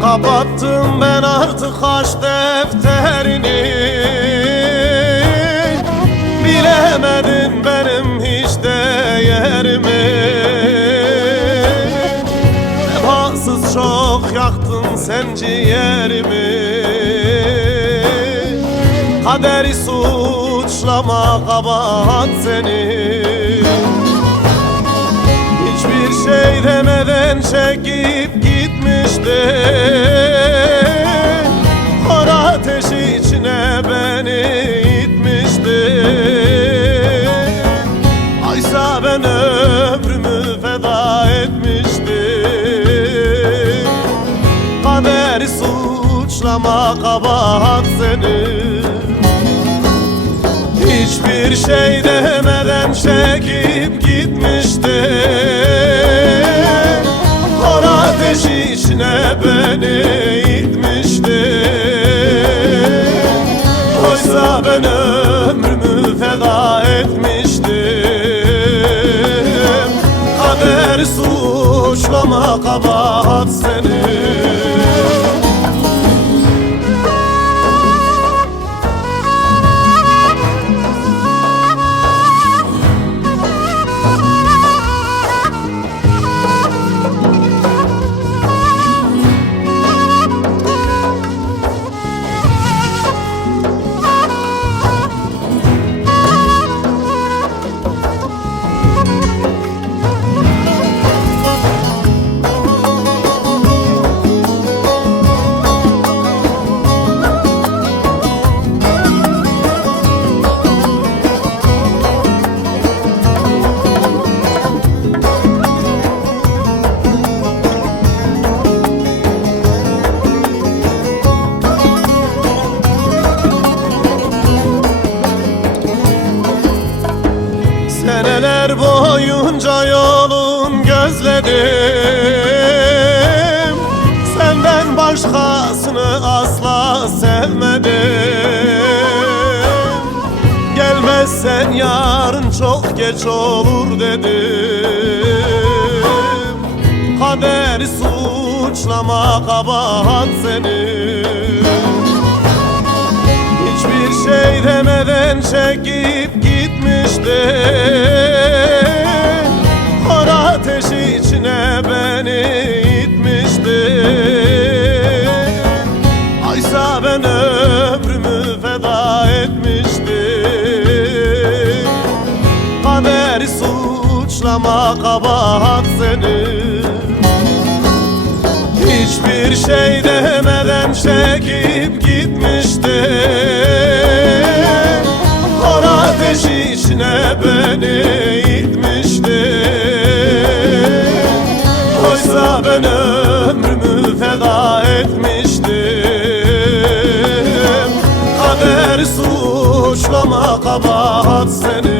Kapattım ben artık aşk defterini. Bilemedin benim hiç değerimi. Vefasız çok yaktın sen ciğerimi. Kaderi suçlama, kabahat senin. Hiçbir şey demeden çekip gitmişti. Kor ateşi içine beni itmişti. Oysa ben ömrümü feda etmiştim. Kaderi suçlama, kabahat senin. Hiçbir şey demeden çekip gitmişti. Kor ateşi içine beni itmişti. Oysa ben ömrümü feda etmiştim. Kader suçlama, kabahat senin. Seneler boyunca yolun gözledim. Senden başkasını asla sevmedim. Gelmezsen yarın çok geç olur dedim. Kaderi suçlama, kabahat senin. Hiçbir şey demeden çekip gitmişti. Kor ateşi içine beni itmişti. Oysa ben ömrümü feda etmiştim. Kaderi suçlama, kabahat senin. Hiçbir şey demeden çekip gitmişti. Kor ateşi içine beni itmişti. Oysa ben ömrümü feda etmiştim. Kader suçlama, kabahat senin.